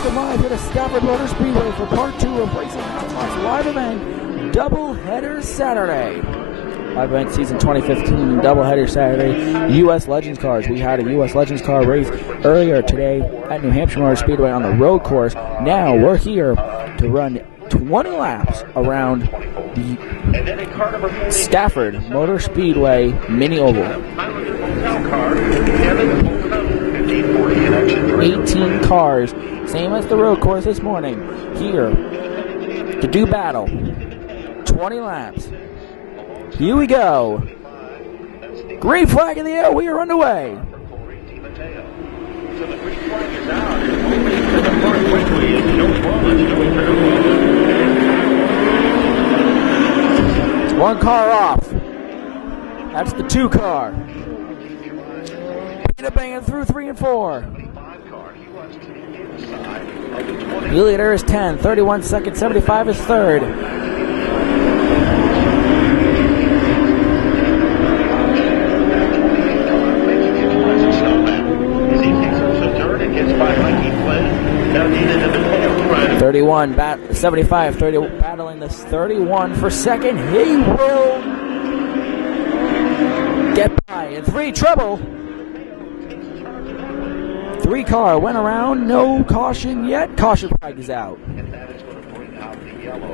Welcome live here to Stafford Motor Speedway for part 2 of Racing Hotspot's live event, Doubleheader Saturday. Live event season 2015, Doubleheader Saturday, U.S. Legends cars. We had a U.S. Legends car race earlier today at New Hampshire Motor Speedway on the road course. Now we're here to run 20 laps around the Stafford Motor Speedway Mini Oval. 18 cars, same as the road course this morning, here to do battle. 20 laps. Here we go. Green flag in the air, we are underway. One car off. That's the 2 car. Banging through 3 and 4. The leader is 10, 31 seconds, 75 is third. .31, 75, 30, battling this 31 for second. He will get by in 3 trouble. 3 car went around, no caution yet. Caution flag is out. And that is going to bring out the yellow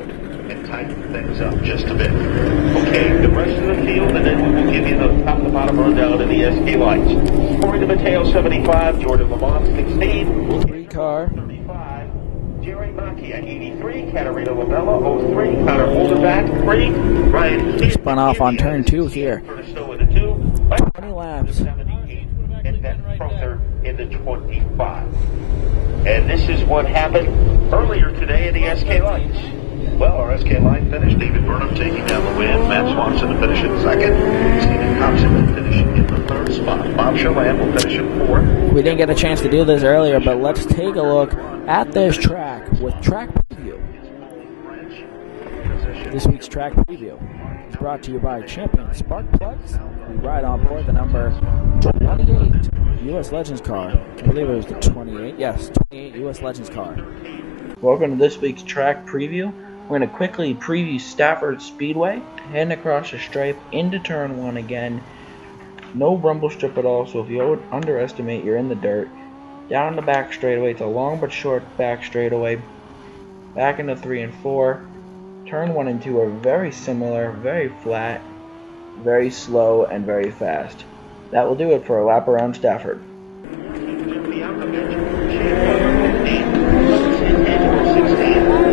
and tighten things up just a bit. Okay, the rest of the field, and then we will give you the top to bottom rundown of the SK lights. Corey DeMatteo, 75, Jordan Lamont, 16. 3 car. 35, Jerry Mackey at 83, Katarina Lamella, 03, Connor Holderback, 3, Ryan spun off on turn 2 here. 20 laps. And then Crowther in the 25. And this is what happened earlier today in the SK Lights. Well, our SK Light finished. David Burnham taking down the win. Matt Swanson to finish in second. Stephen Thompson finishing in the 3rd spot. Bob Chaland will finish in 4th. We didn't get a chance to do this earlier, but let's take a look at this track with track preview. This week's track preview is brought to you by Champion Spark Plugs. We ride on board the number 28 U.S. Legends car. I believe it was the 28. Yes, 28 U.S. Legends car. Welcome to this week's track preview. We're going to quickly preview Stafford Speedway. Heading across the stripe into turn 1 again. No rumble strip at all, so if you underestimate, you're in the dirt. Down the back straightaway. It's a long but short back straightaway. Back into 3 and 4. Turn 1 and 2 are very similar, very flat, very slow, and very fast. That will do it for a lap around Stafford.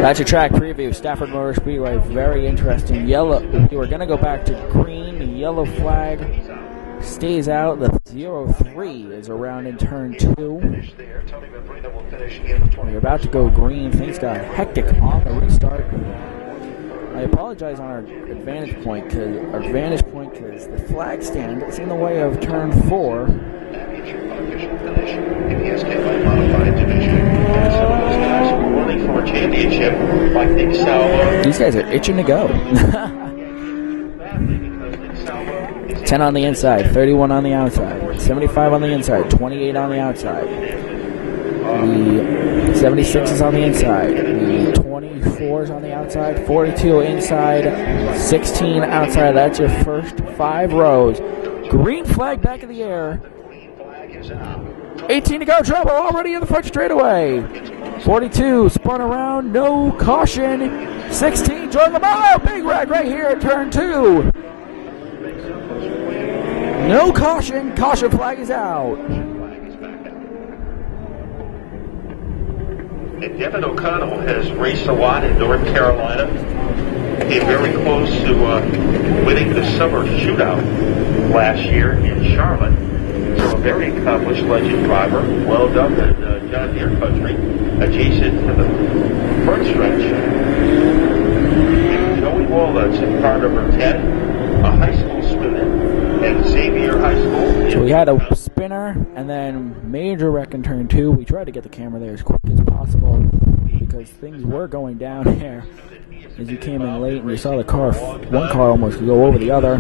That's your track preview. Stafford Motor Speedway, very interesting. Yellow, we're going to go back to green. The yellow flag stays out. The 03 is around in turn 2. We're about to go green. Things got hectic on the restart. I apologize on our vantage point because the flag stand is in the way of turn 4. These guys are itching to go. 10 on the inside, 31 on the outside, 75 on the inside, 28 on the outside. The 76 is on the inside. The 24 is on the outside. 42 inside. 16 outside. That's your first 5 rows. Green flag back in the air. 18 to go. Trouble already in the front straightaway. 42 spun around. No caution. 16 Jordan Lamont. Big wreck right here at turn 2. No caution. Caution flag is out. And Devin O'Connell has raced a lot in North Carolina. Came very close to winning the summer shootout last year in Charlotte. So a very accomplished legend driver. Well done in John Deere country, adjacent to the front stretch. And Joey Walnuts in car number 10, a high school student at Xavier High School. So we had a spinner and then major wreck in turn 2. We tried to get the camera there as quick as possible because things were going down there as you came in late and you saw the car, one car almost go over the other.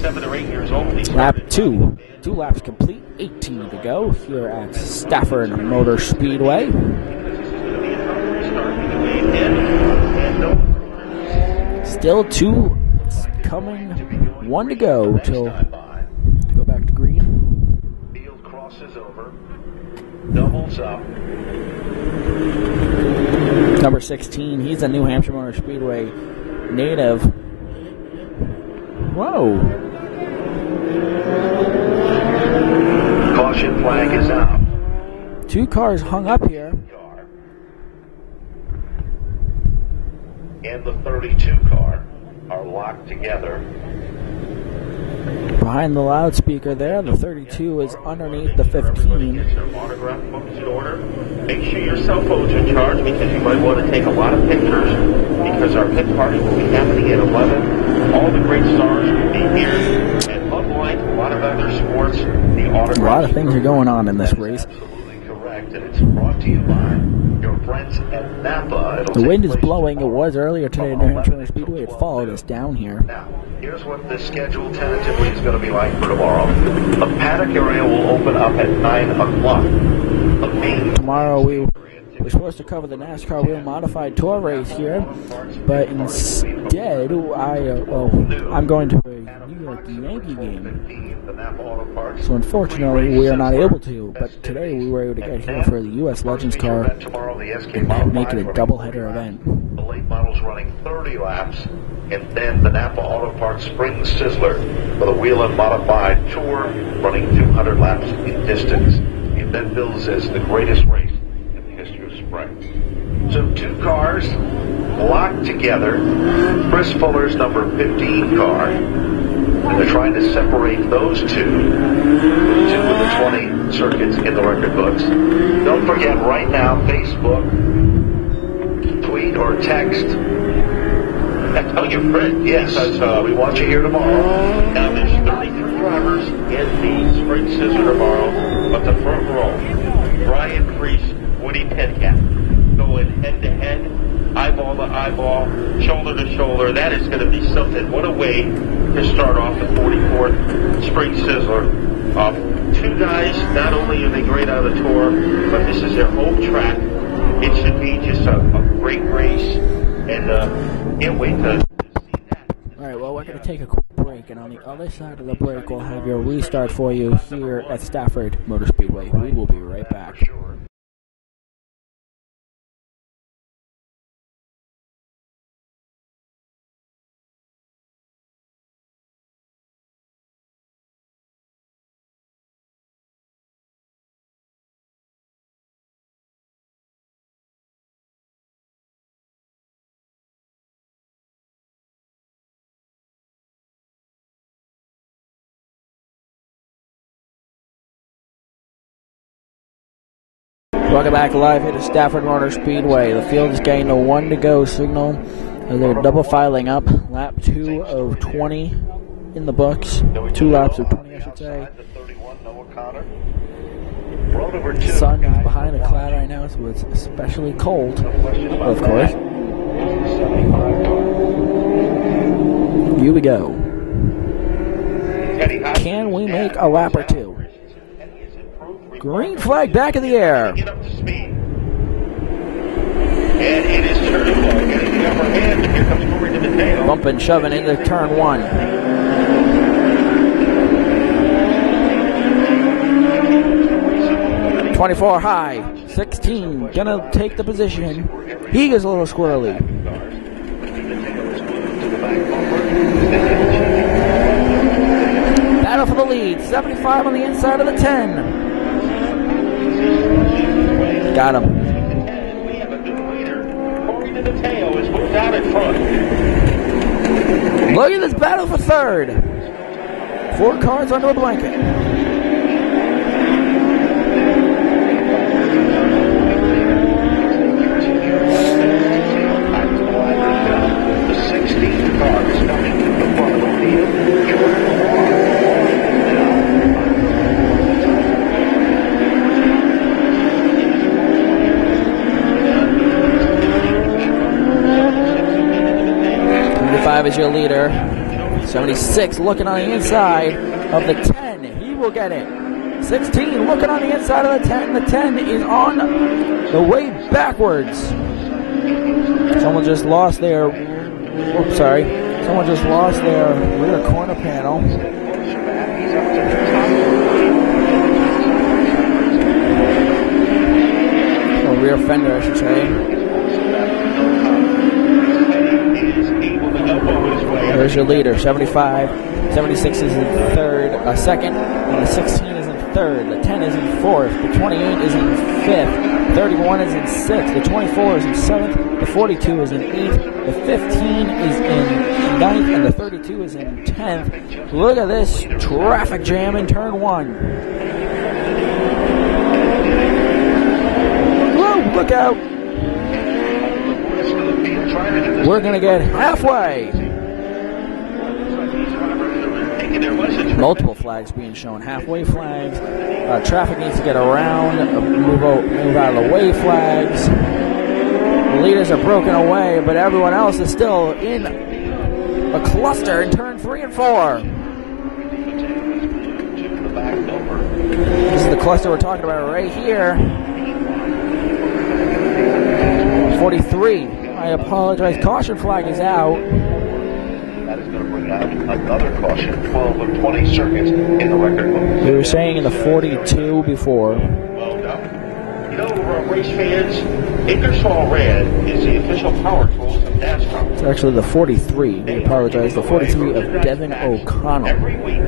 7 or 8 years old. Lap 2 2 laps complete, 18 to go here at Stafford Motor Speedway. Still 2 coming, 1 to go till to go back to green. Field crosses over, doubles up. Number 16, he's a New Hampshire Motor Speedway native. Whoa. Caution flag is out. 2 cars hung up here. And the 32 car are locked together. Behind the loudspeaker there, the 32 is underneath the 15. Autograph books in order. Make sure your cell phone's in charge because you might want to take a lot of pictures because our pit party will be happening at 11. All the great stars will be here. And unlike a lot of other sports, the autograph. A lot of things are going on in this race. Absolutely correct. And it's brought to you by your friends at Napa. The wind is blowing. It was earlier today at New Hampshire Motor Speedway. It followed us down here. Now, here's what the schedule tentatively is going to be like for tomorrow. The paddock area will open up at 9 o'clock. Tomorrow we're supposed to cover the NASCAR Wheel Modified Tour race here, but instead I'm going to a New York Yankee game. So unfortunately we are not able to, but today we were able to get here for the U.S. Legends Car and make it a doubleheader event. The late model's running 30 laps, and then the Napa Auto Parts Spring Sizzler for the Wheel and Modified Tour running 200 laps in distance. The event bills as the greatest race in the history of spring. So 2 cars locked together. Chris Fuller's number 15 car. They're trying to separate those 2 of the 20 circuits in the record books. Don't forget, right now, Facebook, tweet or text. Tell your friend. Yes, we want you here tomorrow. Now, there's 33 drivers in the Spring Scissor tomorrow, but the front row, Brian Priest, Woody Pencat, going head-to-head, eyeball to eyeball, shoulder to shoulder. That is going to be something. What a way to start off the 44th Spring Sizzler. 2 guys, not only are they great on the tour, but this is their home track. It should be just a great race, and can't wait to see that. All right, well, we're going to take a quick break, and on the other side of the break, we'll have your restart for you here at Stafford Motor Speedway. We will be right back. Welcome back live here to Stafford Motor Speedway. The field is getting a 1 to go signal as they're double filing up. Lap 2 of 20 in the books. 2 laps of 20, I should say. The sun is behind a cloud right now, so it's especially cold, of course. Here we go. Can we make a lap or 2? Green flag back in the air. Get up to speed. And it is turning low, getting the upper hand, and here comes Corey to the tail. Bumping, shoving into turn 1. 24 high, 16, gonna take the position. He gets a little squirrely. Battle for the lead, 75 on the inside of the 10. Got him. We have a new leader. Corey to the tail is moved out in front. Look at this battle for third. 4 cars under a blanket. The 16th car is coming to the front of the field. 75 is your leader. 76 looking on the inside of the 10. He will get it. 16 looking on the inside of the 10. The 10 is on the way backwards. Someone just lost their... Oops, sorry. Someone just lost their rear corner panel. Or rear fender, I should say. There's your leader, 75. 76 is in second, and the 16 is in third. The 10 is in fourth. The 28 is in fifth. 31 is in sixth. The 24 is in seventh. The 42 is in eighth. The 15 is in ninth, and the 32 is in 10th. Look at this traffic jam in turn 1. Whoa, look out. We're going to get halfway. Multiple flags being shown. Halfway flags. Traffic needs to get around. Move out of the way flags. The leaders are broken away, but everyone else is still in a cluster in turn 3 and 4. This is the cluster we're talking about right here. 43. I apologize. Caution flag is out. That is going to bring out another caution. 12 of 20 circuits in the record book. We were saying in the 42 before. Well done. You know, race fans, Ingersoll Rand is the official power tools of NASCAR. It's actually the 43. We apologize. The 43 of Devin O'Connell. Every week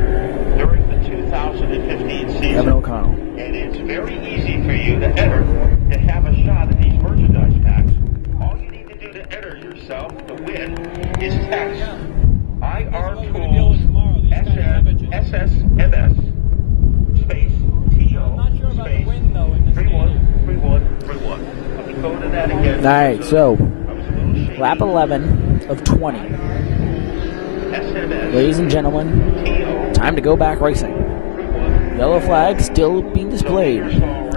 during the 2015 season. Devin O'Connell. And it's very easy for you to enter to have a shot at these merchandise packs. All you need to do to enter yourself to win is text IR Tools SSMS space TO space 313131. Let me go to that again. All right, so lap 11 of 20. Ladies and gentlemen, time to go back racing. Yellow flag still being displayed. All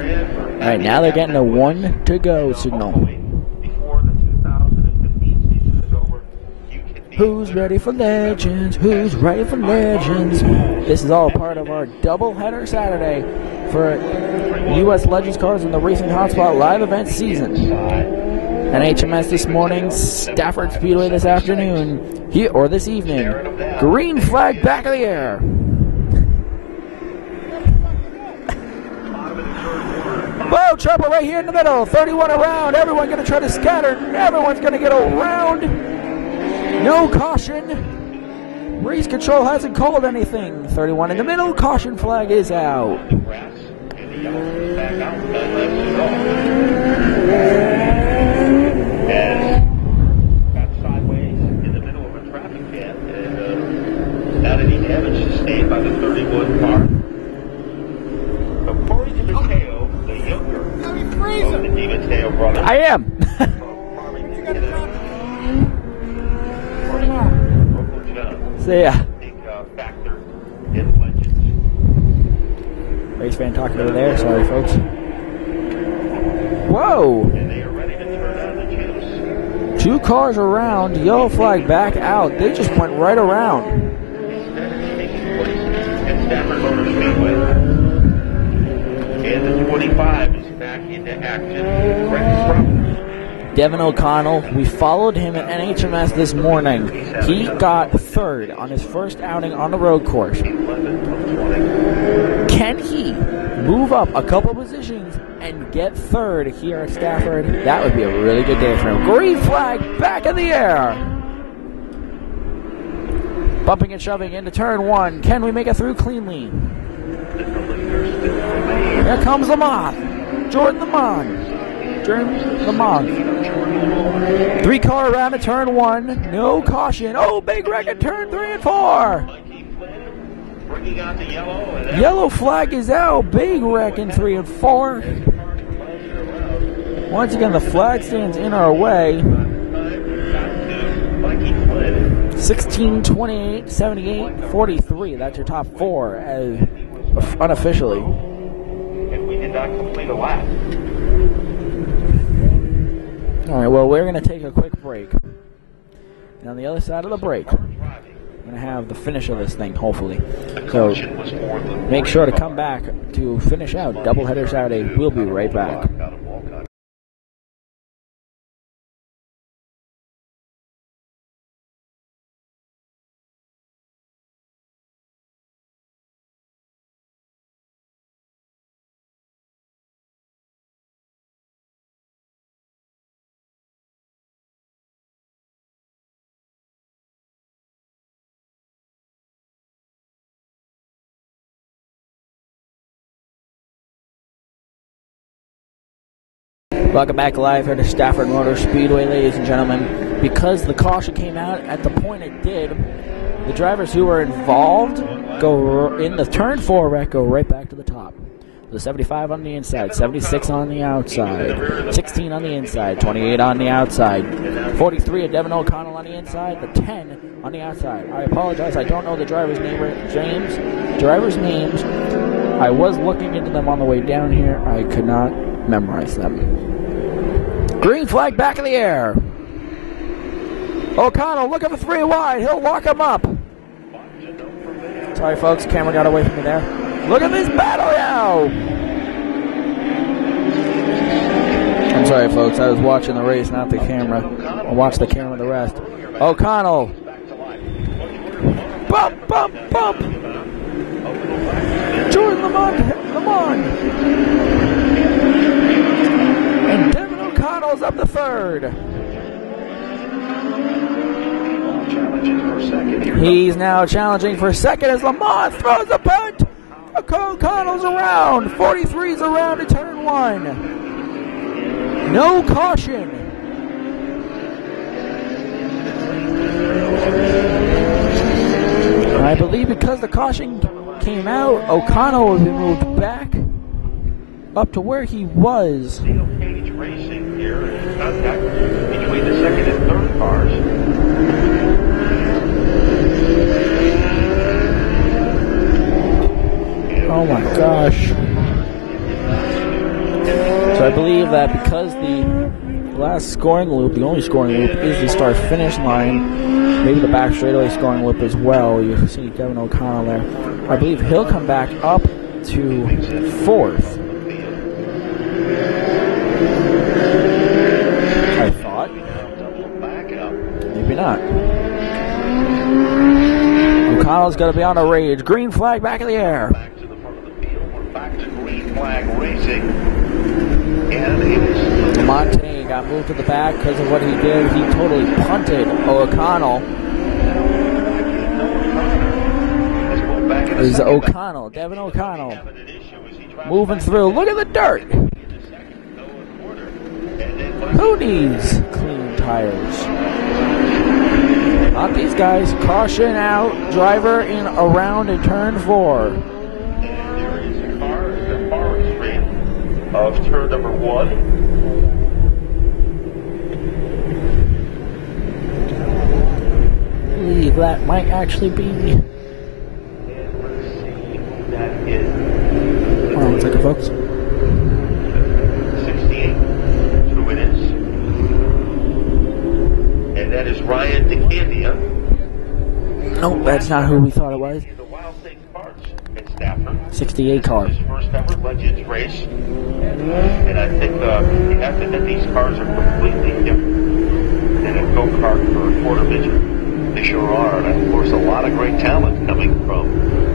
right, now they're getting a 1 to go signal. Who's ready for Legends? Who's ready for Legends? This is all part of our doubleheader Saturday for U.S. Legends cars in the Racing Hotspot live event season. NHMS this morning, Stafford Speedway this afternoon, here or this evening. Green flag back of the air. Whoa, trouble right here in the middle. 31 around. Everyone going to try to scatter. Everyone's going to get around. No caution. Race control hasn't called anything. 31 in the middle. Caution flag is out. Got sideways in the middle of a traffic jam, and not any damage sustained by the 31 car. According to Mateo, the younger of the DiMatteo brothers. I am. See ya. Big factor in Legends. Race fan talking over there. Sorry, folks. Whoa. And they are ready to turn on the juice. 2 cars around. Yellow flag back out. They just went right around. At Stafford Motor Speedway. And the 25 is back into action. Devin O'Connell, we followed him at NHMS this morning. He got 3rd on his first outing on the road course. Can he move up a couple positions and get 3rd here at Stafford? That would be a really good day for him. Green flag back in the air. Bumping and shoving into turn 1. Can we make it through cleanly? Here comes Lamont. Jordan Lamont. 3-car around to turn 1. No caution. Oh, big wreck at turn 3 and 4. Yellow flag is out. Big wreck in 3 and 4. Once again, the flag stands in our way. 16, 28, 78, 43. That's your top 4 as unofficially. And we did not complete a lap. All right, well, we're going to take a quick break. And on the other side of the break, going to have the finish of this thing, hopefully. So make sure to come back to finish out Doubleheader Saturday. We'll be right back. Welcome back live here to Stafford Motor Speedway, ladies and gentlemen. Because the caution came out at the point it did, the drivers who were involved go in the turn 4 wreck, go right back to the top. The 75 on the inside, 76 on the outside, 16 on the inside, 28 on the outside, 43 of Devin O'Connell on the inside, the 10 on the outside. I apologize, I don't know the driver's name, drivers' names. I was looking into them on the way down here. I could not memorize them. Green flag back in the air. O'Connell looking for 3 wide. He'll lock him up. Sorry, folks. Camera got away from me there. Look at this battle now. I'm sorry, folks. I was watching the race, not the camera. I watched the camera the rest. O'Connell. Bump, bump, bump. Jordan Lamont. And Devin O'Connell's up the 3rd. He's now challenging for 2nd as Lamont throws a punt. O'Connell's around. 43's around to turn 1. No caution. I believe because the caution came out, O'Connell will be moved back up to where he was. Racing here in contact between the 2nd and 3rd cars. Oh my gosh. So I believe that because the last scoring loop, the only scoring loop, is the start-finish line, maybe the back straightaway scoring loop as well. You see Devin O'Connell there. I believe he'll come back up to 4th. I thought. Maybe not. O'Connell's going to be on a rage. Green flag back in the air. Back to the front of the field. We're back to green flag racing. And it is Montagne got moved to the back because of what he did. He totally punted O'Connell. There's O'Connell, Devin O'Connell, moving through. Look at the dirt. Who needs clean tires? Not these guys. Caution out. Driver in around in turn 4. And there is a car at the far extreme of turn number 1. I believe that might actually be. And let's see who that is. Hold on one second, folks. 68. That's who it is. And that is Ryan DeCandia. Nope, that's not who we thought it was. The Wild Things Parts at Stafford. 68 car. His first ever Legends race. And I think you have to admit these cars are completely different than a go-kart or a quarter midget. They sure are. And of course, a lot of great talent coming from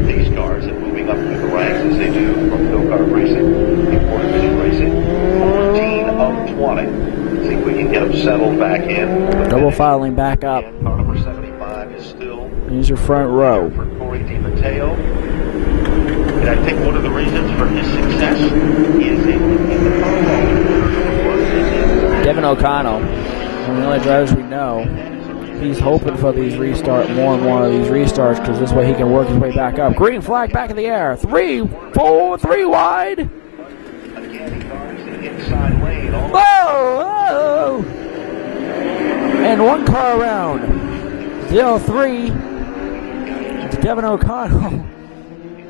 these cars and moving up through the ranks as they do from go-kart racing and quarter midget racing. 14 of 20. See if we can get them settled back in. Double filing back up. And car number 75 is still Here's your front row. for Corey DiMatteo. And I think one of the reasons for his success is in the car. Devin O'Connell, one of the only drivers we know. He's hoping for these more and more of these restarts because this way he can work his way back up. Green flag back in the air. 3 wide. Whoa! And 1 car around. 03. It's Devin O'Connell.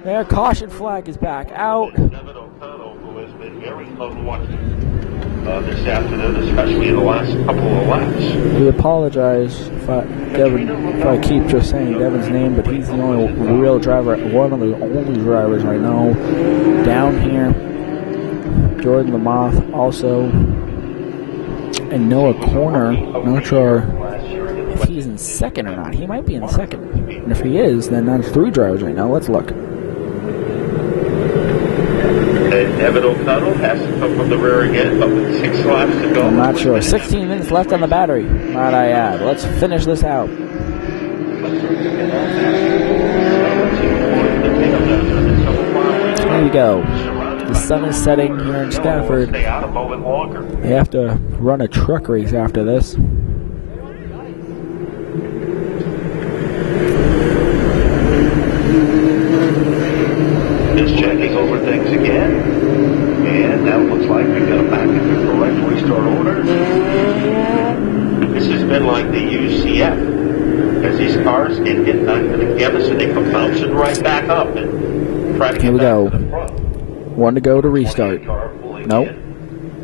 Their caution flag is back out. Devin O'Connell, who has been very unlucky. this afternoon, especially in the last couple of laps. We apologize if I keep just saying Devin's name, but he's the only real driver, one of the only drivers I know down here. Jordan Lamoth also, and Noah Corner. Not sure if he's in second or not. He might be in second, and if he is, then that's 3 drivers right now. Let's look. Devin O'Connell has to come from the rear again, but with 6 laps to go. I'm not sure. 16 minutes left on the battery, might I add. Let's finish this out. There we go. The sun is setting here in Stafford. They have to run a truck race after this. Just checking over things again. And now it looks like we've got them back in the correct restart order. This has been like the UCF. As these cars get hit not even the canvas and they come bouncing right back up and try to get Here we back go. to the front. 1 to go to restart. Nope.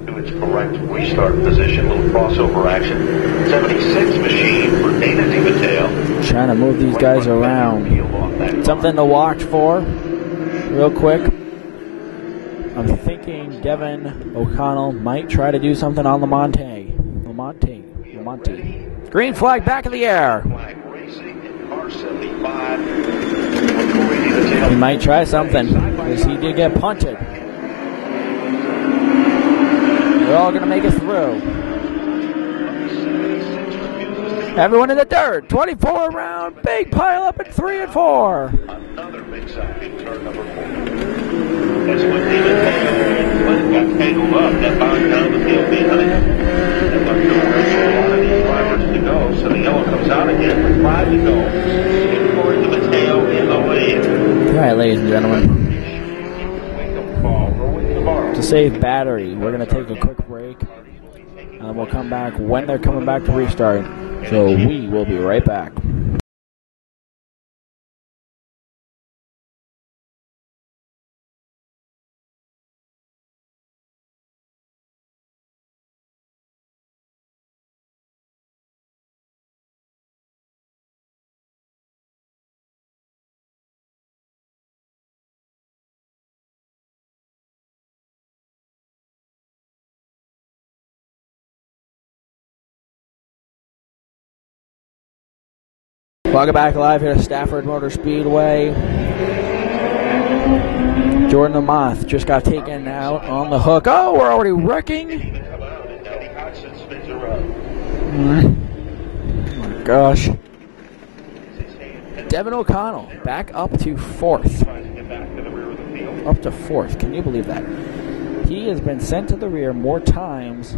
To its correct restart position, little crossover action. 76 machine for Dana DiMatteo. Trying to move these guys around. Something to watch for, real quick. I'm thinking Devin O'Connell might try to do something on Lamonte. Green flag back in the air. He might try something, because he did get punted. We're all going to make it through. Everyone in the dirt. 24 around. Big pile up at 3 and 4. Another big side in turn number 4. That's when David got tangled up, that bound down the field behind him. And left nowhere for a lot of these drivers to go. So the yellow comes out again with 5 to go. Corey DiMatteo in the lead. All right, ladies and gentlemen. To save battery, we're going to take a quick break. And we'll come back when they're coming back to restart. So we will be right back. Welcome back live here at Stafford Motor Speedway. Jordan Lamoth just got taken out on the hook. Oh, we're already wrecking. Oh my gosh. Devin O'Connell back up to 4th. Up to 4th. Can you believe that? He has been sent to the rear more times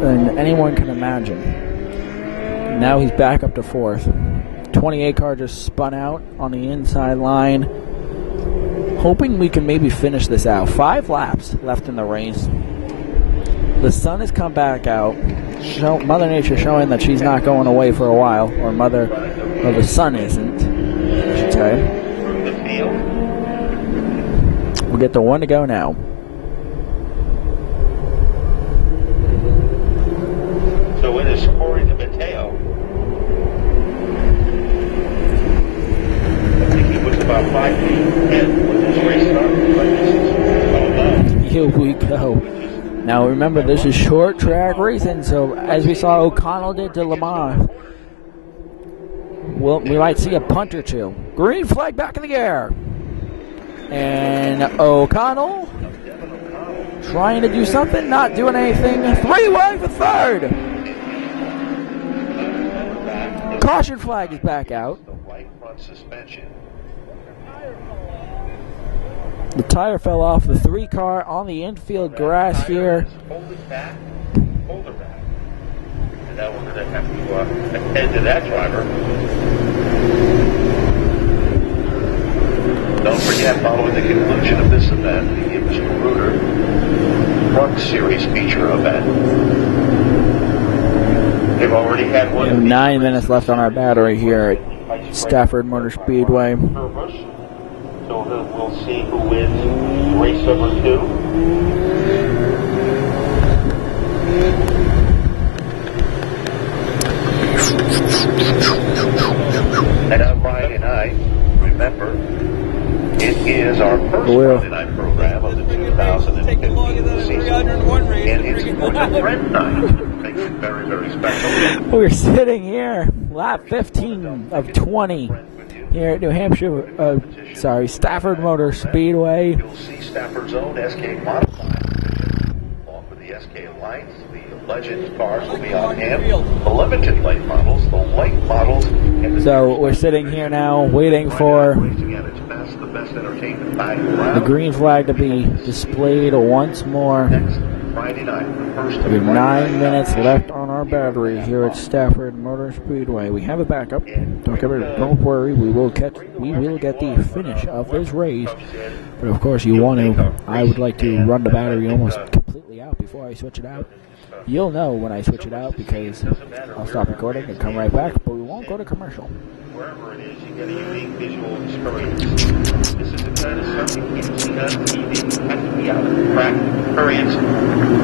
than anyone can imagine. Now he's back up to 4th. 28 car just spun out on the inside line. Hoping we can maybe finish this out. 5 laps left in the race. The sun has come back out. Mother Nature showing that she's not going away for a while. Or the sun isn't, I should say. We'll get the 1 to go now. So it is Corey DiMatteo. I think he was about 5 feet ahead when this race started. But this is Here we go. Now remember, this is short track racing, so as we saw O'Connell did to Lamar, we might see a punt or two. Green flag back in the air. And O'Connell trying to do something, not doing anything. 3 wide for 3rd. Caution flag is back out. The tire fell off the 3 car on the infield grass here. Hold it back. And now we're going to have to attend to that driver. Don't forget, following the conclusion of this event, the Mr. Reuter Truck Series feature event. They've already had one. We have 9 minutes left on our battery here at Stafford Motor Speedway. So we'll see who wins race number 2. And on Friday night, remember, it is our first Friday night program of the 2015 season. And it's a red night. Makes it very, very special. We're sitting here, lap 15 of 20 here at New Hampshire, Stafford Motor Speedway. You'll see Stafford's own SK modified. Along with the SK lights, the Legends cars will be on hand. The limited late models, the light models. And So we're sitting here now waiting for the best entertainment back around. the green flag to be displayed once more. Next Friday night, the first We have 9 minutes left on our battery here at Stafford Motor Speedway. We have a backup. Don't worry, we will get the finish of this race. But of course, I would like to run the battery almost completely out before I switch it out. You'll know when I switch it out because I'll stop recording and come right back, but we won't go to commercial. Wherever it is, you get a unique visual experience. This is the kind of stuff you can't see on TV. You have to be out of the track experience.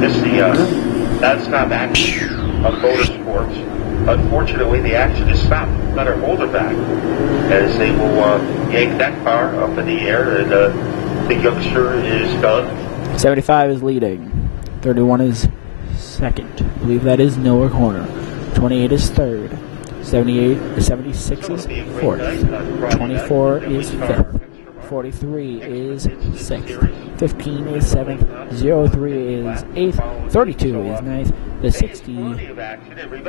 This is the non-stop action of motorsports. Unfortunately, the action is stopped. Better hold it back, as they will yank that car up in the air, and the youngster is done. 75 is leading. 31 is second. I believe that is Noah Corner. 28 is third. 76 is fourth. 24 is fifth. 43 is sixth. 15 is seventh. 03 is eighth. 32 is ninth. The 62,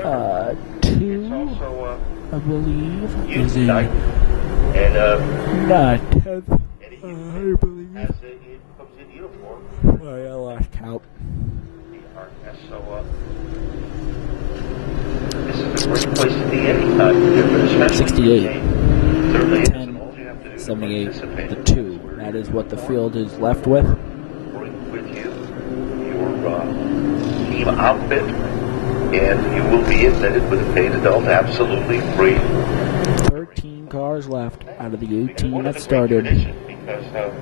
I believe, is in not 10th. I believe. I lost count. This is a great place to be anytime. 68, 10, 78, the 2. That is what the field is left with. Bring with you your team outfit, and you will be admitted with a paid adult absolutely free. 13 cars left out of the 18 that started. Because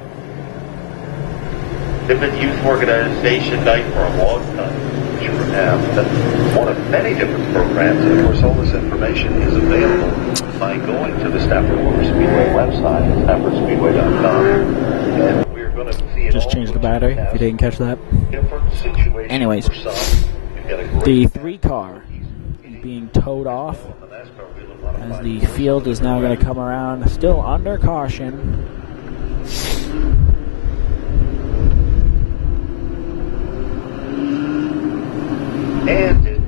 they've been youth organization night for a long time. You have one of many different programs, and of course all this information is available by going to the Stafford Motor Speedway website, StaffordSpeedway.com, and we're going to see Just change the battery if you didn't catch that. different situations. Anyways, for some. You've got a great the 3 car is being towed off as the field is now going to come around, still under caution. And it's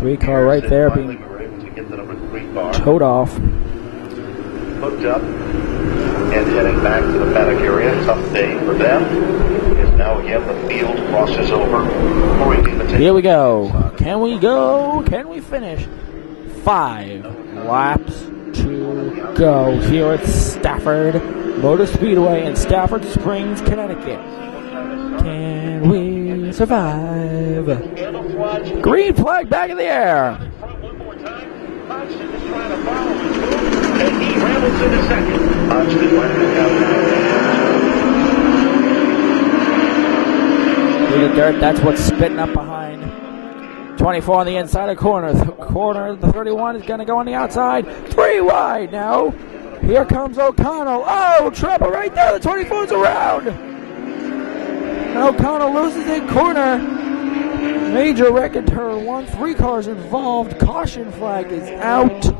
3 car right there finally being we were able to get the number 3 car towed off. hooked up and heading back to the paddock area. Tough day for them. As now again the field crosses over for a invitation. Here we go. Can we go? Can we finish? 5 laps to go here at Stafford Motor Speedway in Stafford Springs, Connecticut. Can we survive? Green flag back in the air. And he rambles in a second. Through the dirt, that's what's spitting up behind. 24 on the inside of corner. The 31 is going to go on the outside. 3 wide now. Here comes O'Connell. Oh, trouble right there. The 24 is around. And O'Connell loses in corner. Major wreck in turn 1. 3 cars involved. Caution flag is out.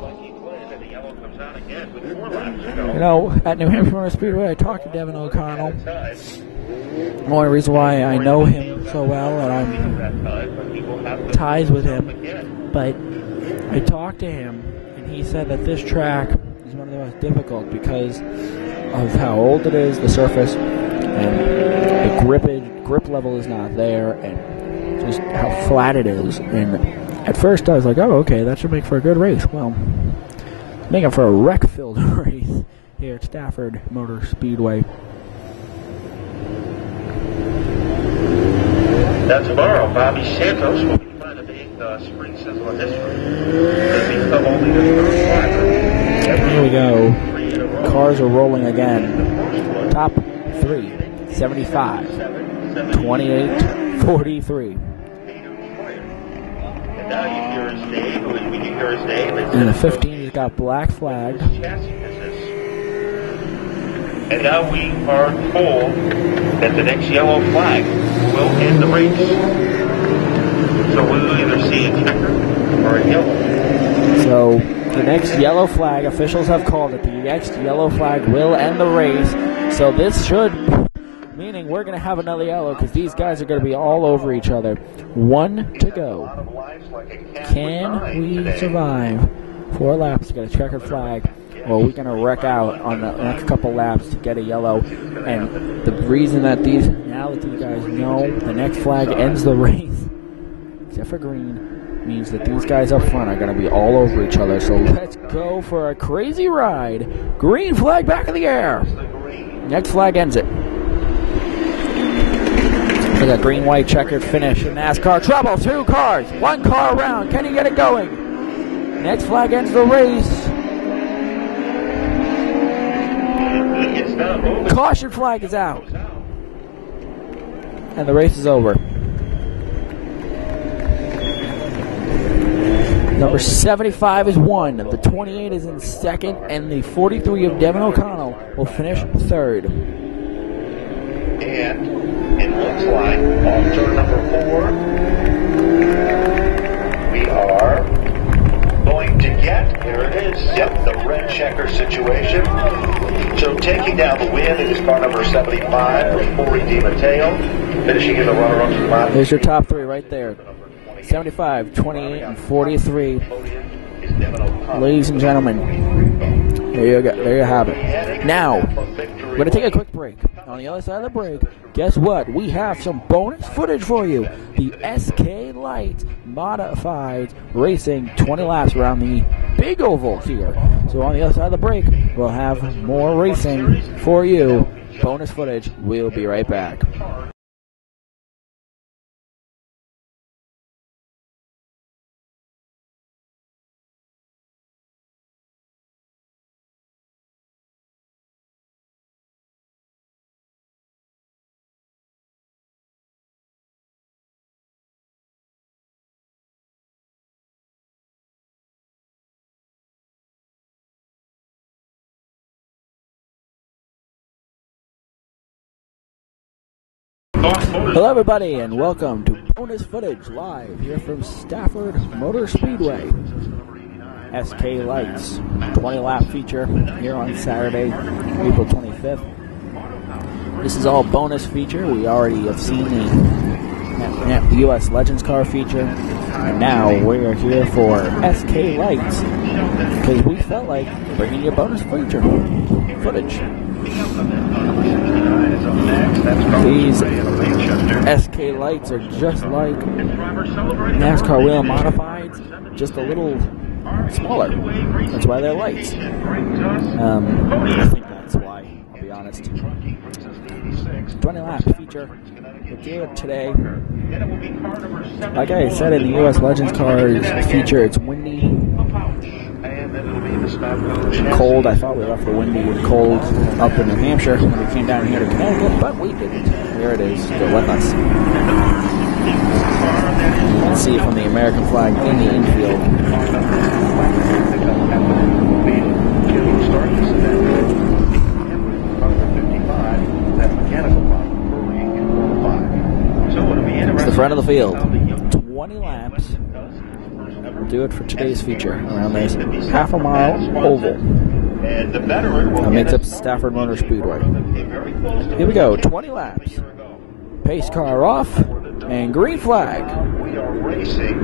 You know, at New Hampshire Motor Speedway, I talked to Devin O'Connell. The only reason why I know him so well and I'm ties with him, but I talked to him and he said that this track is one of the most difficult because of how old it is, the surface, and the grip level is not there, and just how flat it is. And at first I was like, oh, okay, that should make for a good race. Well, making for a wreck-filled race here at Stafford Motor Speedway. Now tomorrow, Bobby Santos will be trying to make Spring Sizzler history. He'll become only the 3rd driver. Here we go. Cars are rolling again. top three. 75, 28, 43. And now you hear his name, when you hear his name, And the 15 has got black flagged. And now we are told that the next yellow flag will end the race. So we'll either see a checker or a yellow. So the next yellow flag, officials have called it. The next yellow flag will end the race. So this should, meaning we're going to have another yellow because these guys are going to be all over each other. 1 to go. Can we survive 4 laps to get a checkered flag? Or are we going to wreck out on the next couple laps to get a yellow? And the reason that now that these guys know the next flag ends the race, except for green, means that these guys up front are going to be all over each other. So let's go for a crazy ride. Green flag back in the air. Next flag ends it. Look at green, white, checkered finish in NASCAR. Trouble, 2 cars, 1 car around. Can he get it going? Next flag ends the race. Caution flag is out. And the race is over. Number 75 is 1. The 28 is in second. And the 43 of Devin O'Connell will finish third. And it looks like on turn number 4, we are going to get, here it is, yep, the red checker situation. So taking down the win, it is car number 75 for Corey DiMatteo, finishing in the runner-up spot. There's your top 3 right there. 75, 28, and 43. Ladies and gentlemen, there you have it. Now, we're going to take a quick break. On the other side of the break, guess what? We have some bonus footage for you. The SK Light modified racing 20 laps around the big oval here. So on the other side of the break, we'll have more racing for you. Bonus footage. We'll be right back. Hello everybody and welcome to Bonus Footage live here from Stafford Motor Speedway. SK Lights 20 lap feature here on Saturday, April 25th. This is all bonus feature. We already have seen the US Legends car feature, and now we are here for SK Lights because we felt like bringing you bonus feature footage. These SK Lights are just like NASCAR wheel modifieds, just a little smaller. That's why they're lights. I think that's why, I'll be honest. 20 lap feature. We'll do it today. Like I said in the US Legends cars feature, it's windy. Cold. I thought we left the windy and cold up in New Hampshire when we came down here to Connecticut, but we didn't. There it is. Go with us. You can see it from the American flag in the infield. It's the front of the field. 20 laps. We'll do it for today's feature around this half a mile oval. That makes up Stafford Motor Speedway. Here we go, 20 laps. Pace car off, and green flag. We are racing.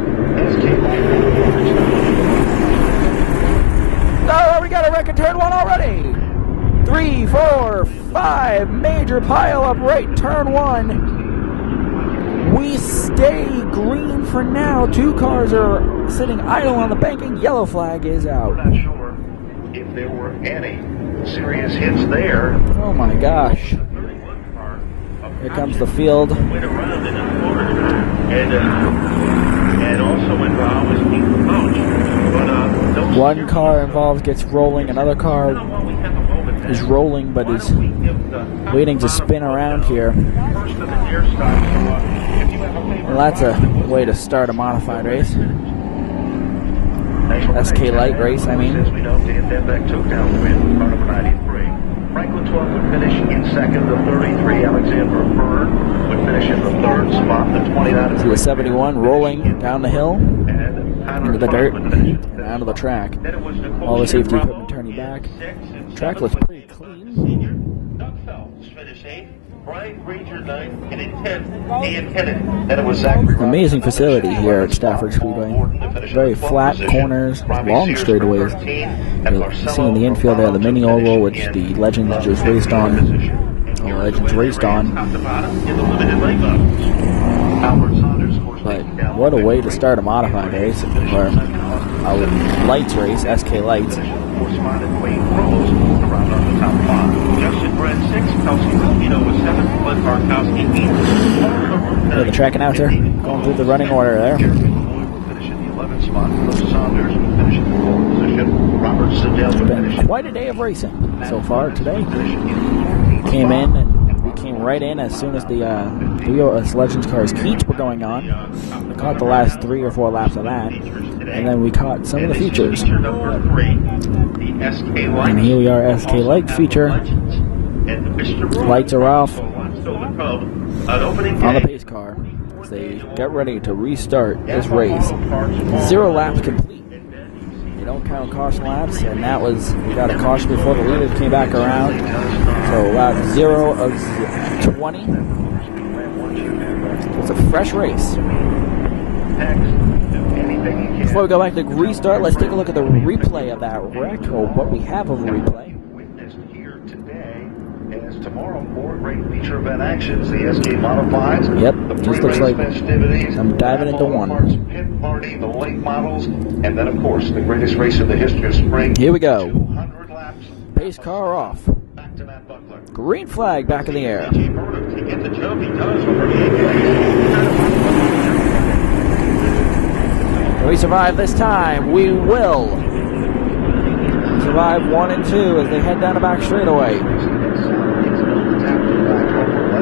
Oh, we got a wreck in turn 1 already. 3, 4, 5, major pile up right turn 1. We stay green for now. 2 cars are sitting idle on the banking. Yellow flag is out. I'm not sure if there were any serious hits there. Oh my gosh. Here comes the field. And also involved is Keith Couch. One car involved gets rolling. Another car is rolling but is waiting to spin around here. Well, that's a way to start a modified race. SK Light race, I mean. Franklin 12 would finish in second. The 33, Alexander Bird, would finish in the third spot. The 29. See the 71 rolling down the hill into the dirt and out of the track. All the safety equipment turning back. Track looks pretty clean. Amazing facility here at Stafford Speedway. Very flat corners, long straightaways. You'll see in the infield there the mini oval, which the Legends just raced on. But what a way to start a modified race, or a lights race, SK Lights. The track announcer going through the running order there. It's been quite a day of racing so far today. Came in and we came right in as soon as the US Legends cars heats were going on. We caught the last 3 or 4 laps of that, and then we caught some of the features. And here we are, SK Light feature. Lights are off on the pace car as they get ready to restart this race. 0 laps complete. They don't count caution laps, and that was, we got a caution before the leaders came back around. So lap 0 of 20. It's a fresh race. Before we go back to restart, let's take a look at the replay of that wreck, or what we have of a replay. Tomorrow, 4 great feature event actions. The SK Modifieds. Yep, just looks like I'm diving into one. Pit party, the late models, and then, of course, the greatest race in the history of spring. Here we go. Pace car off. Green flag back in the air. Can we survive this time? We will. Survive 1 and 2 as they head down the back straightaway.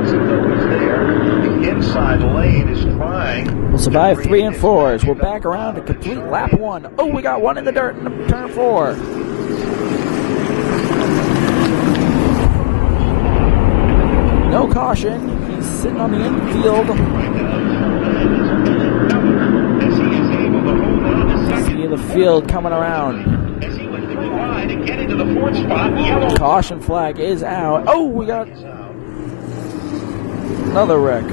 The inside lane is trying. We'll survive 3 and 4 as we're back around to complete lap 1. Oh, we got 1 in the dirt in turn 4. No caution. He's sitting on the infield. See the field coming around. Caution flag is out. Oh, we got another wreck.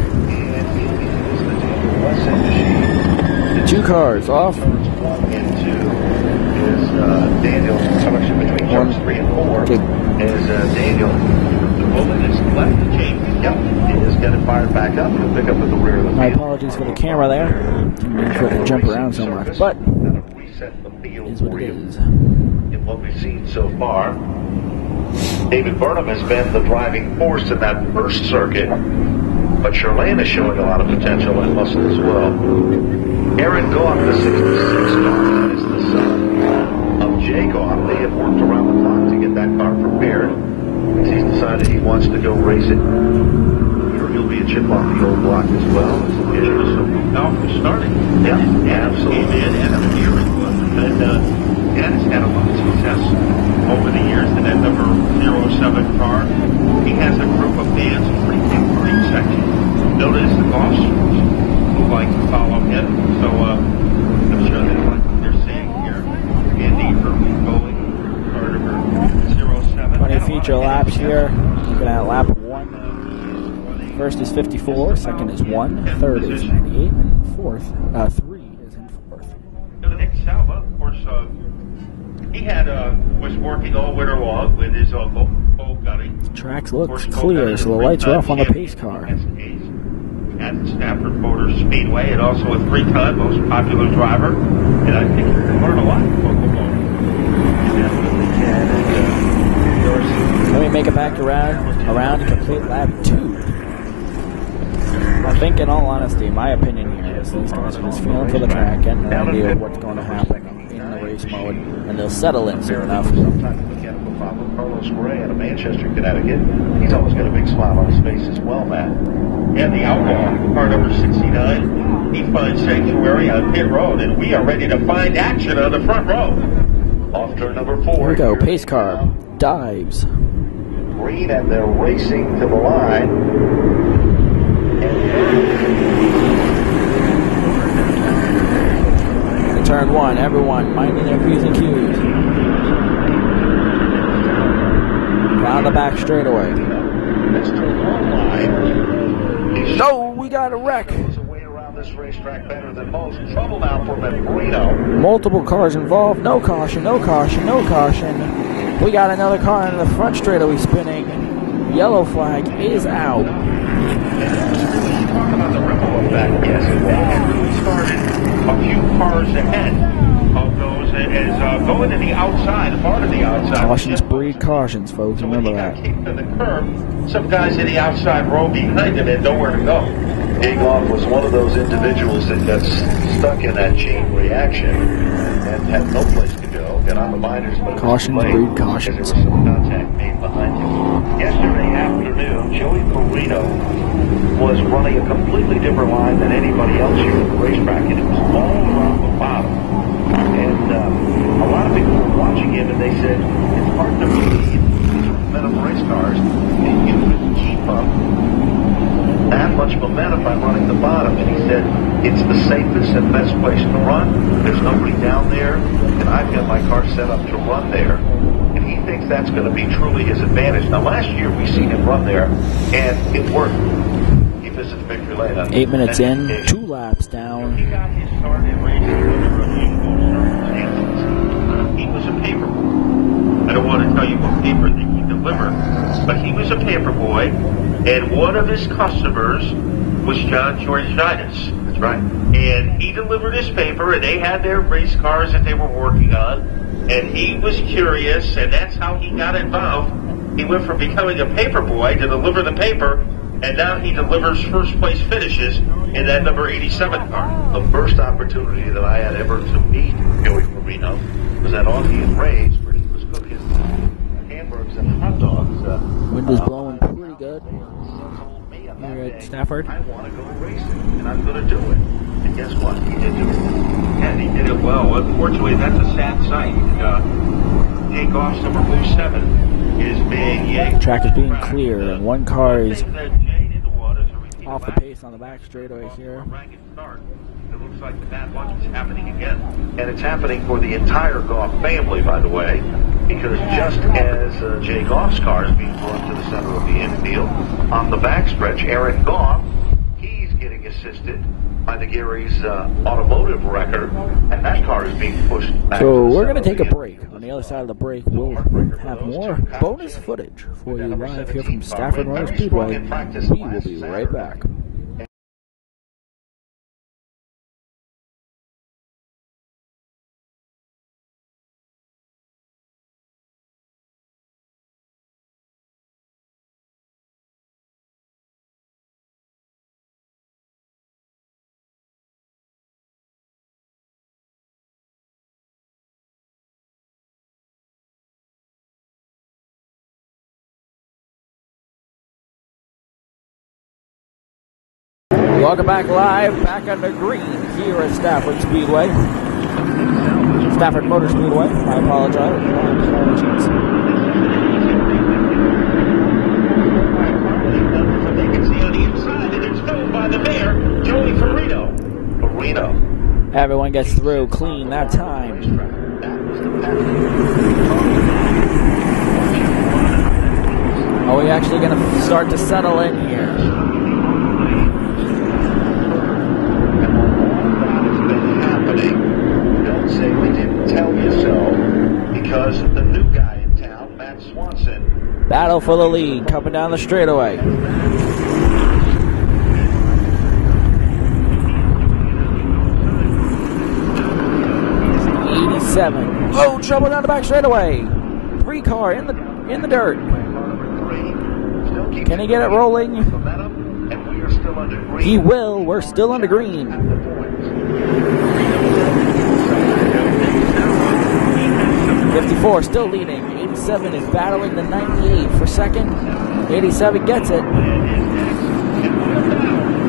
2 cars off. 1 and 2 is Daniel's selection between turns 3 and 4. Is Daniel. The bullet is left to James. Yep, he is getting fired back up. He'll pick up at the rear of the field. My apologies for the camera there. Didn't mean for it to jump around so much, but reset the field is what for it you. is. In what we've seen so far, David Burnham has been the driving force in that first circuit, but Charlene is showing a lot of potential and muscle as well. Aaron Goff, the 66 car, that is the son of Jay Goff. They have worked around the clock to get that car prepared. He's decided he wants to go race it. He'll be a chip off the old block as well. It was Alpha starting. Yeah, absolutely. Came in and Dennis had a lot of success over the years in that number 07 car. He has a group of fans in the green section known as the Golf who like to follow him. So I'm sure they like what they're seeing here. Andy Irving going, car number 07. 20 feature laps here. Looking at lap 1. First is 54, second is 1, third is 98, and 3 is in 4th. Nick Salva, of course, he was working all winter long with his uncle, Bo Gunning. Track looks clear, so the lights are off on the pace car. At the Stafford Motor Speedway, and also a 3-time most popular driver. And I think you can learn a lot from Uncle Bo. Let me make it back around to complete lap 2. I think, in all honesty, my opinion here is these guys are just feeling for the track, getting an idea of what's going to happen in the race mode, and they'll settle in soon enough. Papa Carlos Gray out of Manchester, Connecticut. He's always got a big smile on his face as well, Matt. And the Outlaw, car number 69, he finds sanctuary on pit road, and we are ready to find action on the front row. Off turn number 4. Here we go, pace car, dives. Green, and they're racing to the line. In turn 1, everyone minding their P's and Q's. Down the back straightaway. No, we got a wreck. Multiple cars involved. No caution, no caution, no caution. We got another car in the front straightaway spinning. Yellow flag is out. Talking about the ripple effect, yes, it started a few cars ahead of those as going to the outside, far to the outside. Cautions breed cautions, folks. Remember that. To the curb, some guys in the outside row behind him had nowhere to go. Dagoff was one of those individuals that got stuck in that chain reaction and had no place to go. Got on the minors, but cautions breed cautions. Contact made behind him. Yesterday afternoon, Joey Perino was running a completely different line than anybody else here at the racetrack, and it was all around the bottom. And a lot of people were watching him, and they said it's hard to believe these momentum race cars and you could keep up that much momentum by running the bottom. And he said it's the safest and best place to run. There's nobody down there, and I've got my car set up to run there. And he thinks that's going to be truly his advantage. Now, last year we seen him run there, and it worked. He visited victory lane. 8 minutes in, 2 laps down. He got his start in racing under unusual circumstances. He was a paper boy. I don't want to tell you what paper that he delivered, but he was a paper boy, and one of his customers was John Georgiadis. That's right. And he delivered his paper, and they had their race cars that they were working on, and he was curious, and that's how he got involved. He went from becoming a paper boy to deliver the paper, and now he delivers first place finishes in that number 87 car. The first opportunity that I had ever to meet Joey Perino was at Augie Ray's, where he was cooking hamburgers and hot dogs. Wind is blowing pretty good here at Stafford. I want to go racing, and I'm going to do it. And guess what? He did do it. And he did it well. Unfortunately, that's a sad sight. Takeoff's number 07 is being yanked. The track is being cleared, and one car is off the pace on the back straightaway here. It looks like the bad luck is happening again. And it's happening for the entire Goff family, by the way, because just as Jay Goff's car is being brought to the center of the infield, on the backstretch, Aaron Goff, he's getting assisted by the Gary's automotive wrecker, and that car is being pushed back. So we're going to take a break. On the other side of the break, we'll have more bonus footage for you live here from Stafford Motor Speedway. We will be right back. Welcome back live, back under green here at Stafford Speedway. Stafford Motor Speedway. I apologize. They can see on the inside, and it's filled by the mayor, Joey Perino. Everyone gets through clean that time. Are we actually going to start to settle in here? Because the new guy in town, Matt Swanson. Battle for the lead, coming down the straightaway. 87. Oh, trouble down the back straightaway. 3 car in the dirt. Can he get it rolling? He will. We're still under green. 54 still leading. 86 87 is battling the 98 for second. 87 gets it. And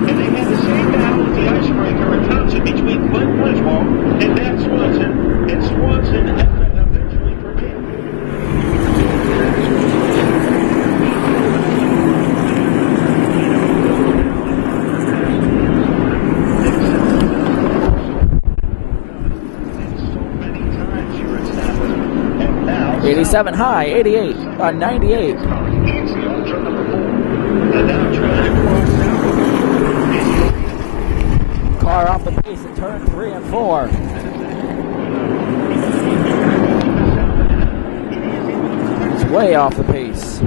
they had the same battle with the icebreaker at Thompson between Glenn Griswold and Matt Swanson. And Swanson eventually prevailed. So many times you're at Stafford. And now 87 high, 88 on 98. He's on turn number 4. And now trying to cross out. Car off the pace at turn 3 and 4. It's way off the pace.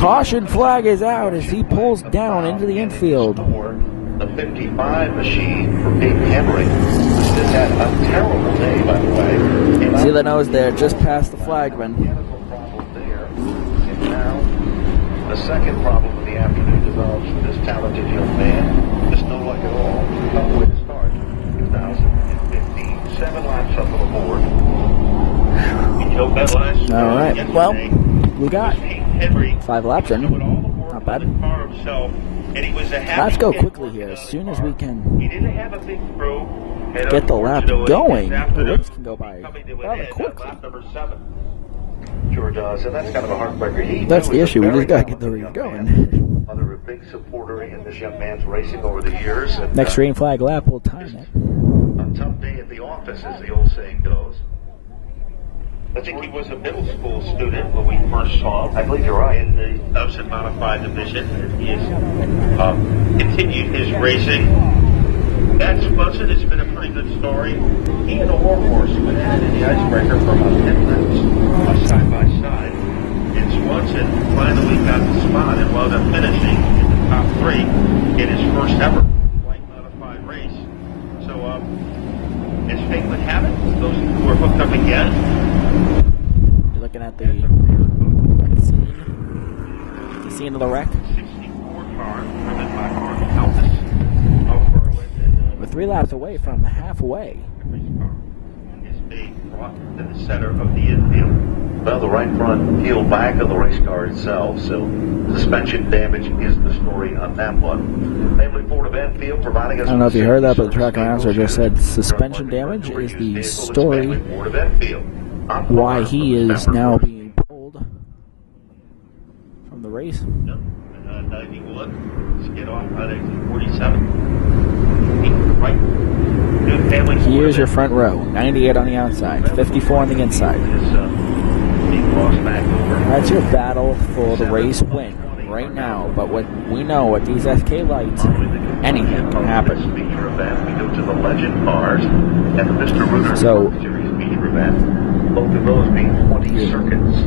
Caution flag is out as he pulls down into the infield. The 55 machine for Big Henry has had a terrible day, by the way. See the nose there, just past the flagman. Problem there. And now, the second problem of the afternoon develops for this talented young man. Just no luck at all. Tough way to start. 2015. 7 laps up on the board. All right, well, we got Henry 5 laps in. Not bad. Let's go quickly here as soon as we can He didn't have a big crew. get the lap going. The race can go by rather quickly. Lap number 7. Sure does, and that's kind of a heartbreaker. He That's too the is a issue. We very just got to get the talented race young going. man. Another big supporter in this young man's racing over the years. And, Next green flag lap will time it. a tough day at the office, as the old saying goes. I think he was a middle school student when we first saw him. I believe you're right. In the Thompson Modified Division. And he has continued his racing. Matt Swanson has been a pretty good story. He and a Warhorse have been at it in the icebreaker for about 10 laps, side by side. And Swanson finally got the spot and wound up finishing in the top 3 in his first ever light modified race. So, as fate would have it, those two are hooked up again. You're looking at the scene of the wreck. 64 car, driven by Mark Altus of Berlin. We're 3 laps away from halfway. Is being brought to the center of the infield. Well, the right front peeled back of the race car itself, so suspension damage is the story on that one. Namely, Ford of Enfield providing us. I don't know if you heard that, but the track announcer just said suspension damage is the story why he is now being pulled from the race. 91. Let's get off on exit 47. Right. Good family. Here's your front row. 98 on the outside, 54 on the inside. That's your battle for the race win right now. But what we know with these SK lights, anything can happen. We go to the Legend cars and the Mr. Rooter So, Series feature event. Both of those being 20 circuits.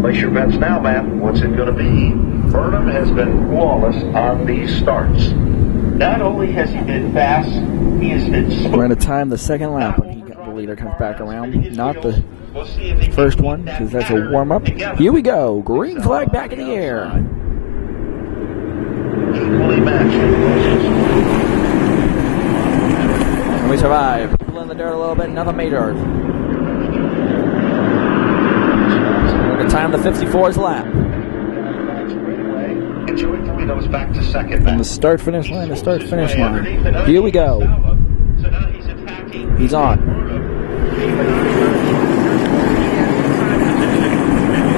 Place your bets now, Matt. What's it going to be? Burnham has been flawless on these starts. Not only has he been fast, he has been smooth. we're going to time the second lap when the leader comes back around, not the first one, because that's a warm-up. Here we go. Green flag back in the air. Equally matched. And we survive. People in the dirt a little bit, nothing major. We're going to time the 54's lap. Enjoy Toledo's back to second. From the start-finish line to start-finish line. Here we go. He's on.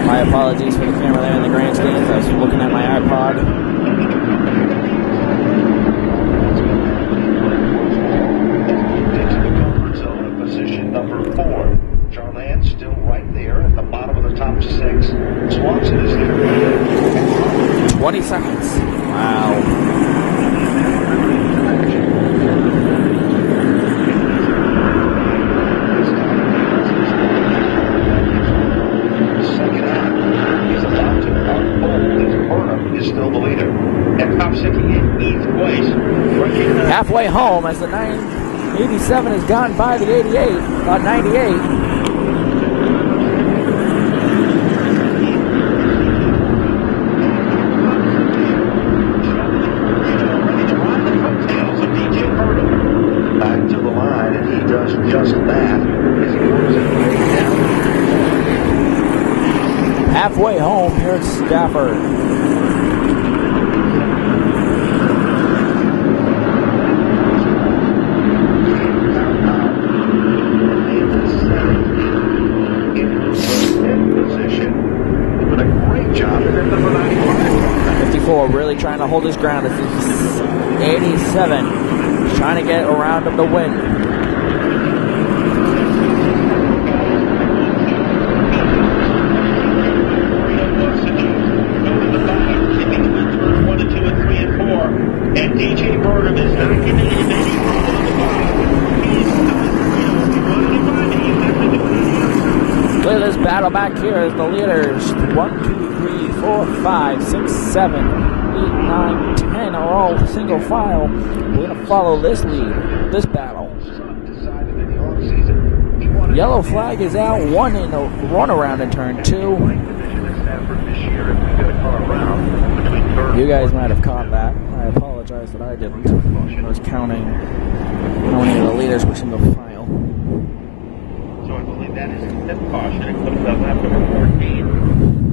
My apologies for the camera there in the grandstands. I was looking at my iPod. Into the comfort zone of position number 4. Charland still right there at the bottom of the top 6. Swanson is there. 20 seconds. Wow. Second half, he's about to unfold as Burnham is still the leader. And Popsick in 8th place. Halfway home as the 987 has gone by the 88, about 98. Back to the line, and he does just that as he moves it. halfway home here at Stafford. Really trying to hold his ground. This is 87. He's trying to get around him to win. And DJ Burnham is not giving him any Look at this battle back here as the leaders 1, 2, 3, 4, 5, 6, 7, 8, 9, 10 are all single file. We're going to follow this lead, this battle. Yellow flag is out, one in a runaround in turn 2. You guys might have caught that. I apologize that I didn't. I was counting how many of the leaders were single file. So I believe that is the 10th caution. It comes up after 14.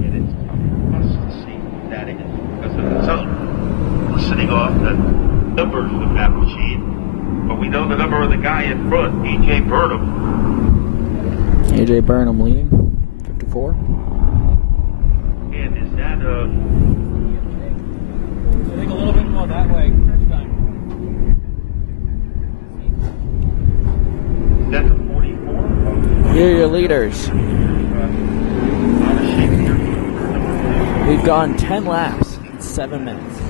And it's tough for us to see what that is because of the zone. Sitting off the numbers of the map machine. But we know the number of the guy in front, A.J. Burnham. A.J. Burnham leading, 54. And is that I think a little bit more that way next time. is that the 44? Here are your leaders. We've gone 10 laps in 7 minutes.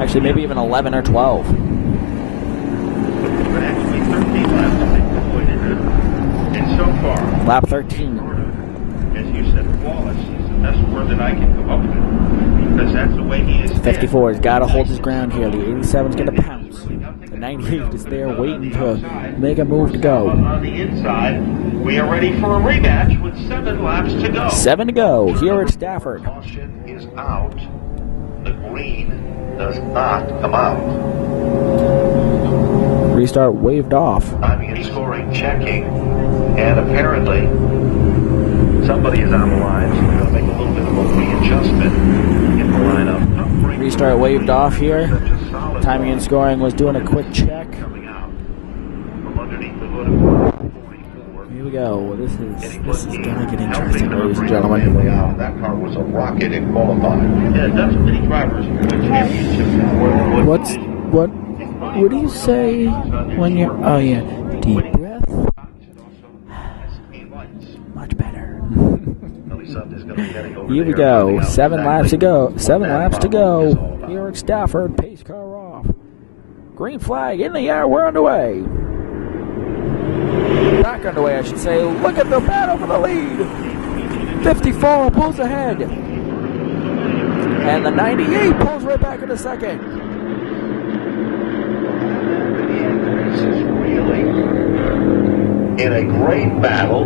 Actually, maybe even 11 or 12. But actually 13 laps I think completed. And so far, Lap 13. as you said, flawless is the best word that I can come up with. Because that's the way he is. 54 has got to hold his ground here. The 87's going to pounce. The 98 is there waiting to make a move to go. On the inside, we are ready for a rematch with 7 laps to go. 7 to go here at Stafford. Caution is out. The green does not come out. Restart waved off. Timing and scoring checking, and apparently somebody is on the line, so we're going to make a little bit of a readjustment in the lineup. Restart waved off here. Timing and scoring was doing a quick check. Coming out from underneath the hood of 44. Here we go. This is gonna get interesting, ladies and gentlemen. That car was a rocket in qualifying. Yeah, that's many drivers who win championships. What do you say when you're? Oh yeah, deep breath. Much better. Here we go. 7 laps to go. 7 laps to go. Here at Stafford. Pace car off. Green flag in the air. We're underway. Back underway, I should say. Look at the battle for the lead. 54 pulls ahead. And the 98 pulls right back into second. This is really in a great battle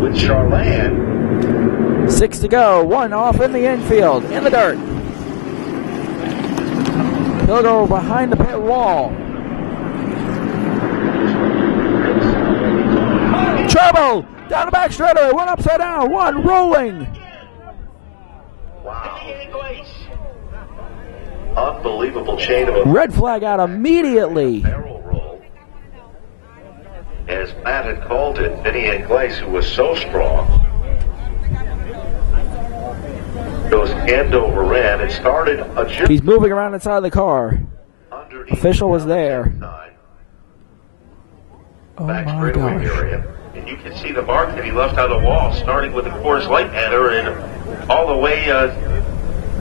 with Charland. 6 to go. 1 off in the infield. In the dirt. He'll go behind the pit wall. Trouble! Down the back straightaway. 1 upside down. 1 rolling. Wow. Unbelievable chain of a Red flag out immediately. barrel roll. As Matt had called it, Vinny Inglace, who was so strong, goes end over end. It started a jump. He's moving around inside the car. Underneath Official was the there. side. Oh Back my straightaway gosh. area. And you can see the mark that he left on the wall, starting with the Coors Light banner and all the way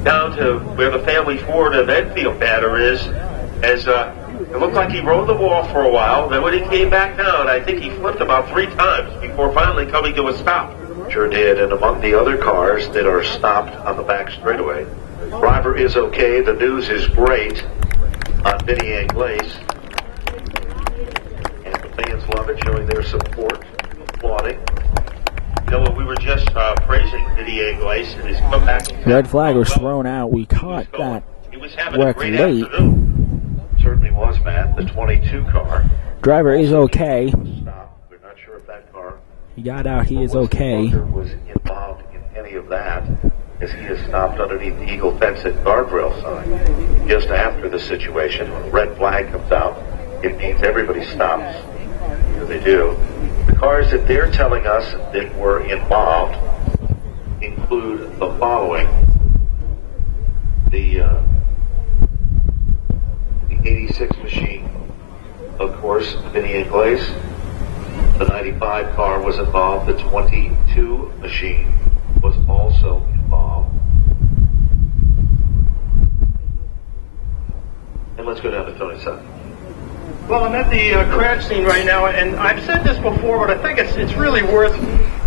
down to where the Family Ford of Enfield banner is. As it looked like he rode the wall for a while. Then when he came back down, I think he flipped about 3 times before finally coming to a stop. Sure did. And among the other cars that are stopped on the back straightaway, driver is okay. The news is great on Vinny Inglace. And the fans love it, showing their support, applauding. You know, we were just praising Didier Inglace and his comeback. Red flag was thrown out. We caught that. He was having a Worked great late. afternoon. Certainly was, Matt. The 22 car. Driver is okay. Stop. We're not sure if that car He got out. He is okay. Was involved in any of that, as he is stopped underneath the Eagle fence at guardrail sign. Just after the situation, when a red flag comes out, it means everybody stops. Here they do. The cars that they're telling us that were involved include the following. The 86 machine, of course, Vinny Ingles. The 95 car was involved. The 22 machine was also involved. And let's go down to Tony's side. Well, I'm at the crash scene right now, and I've said this before, but I think it's really worth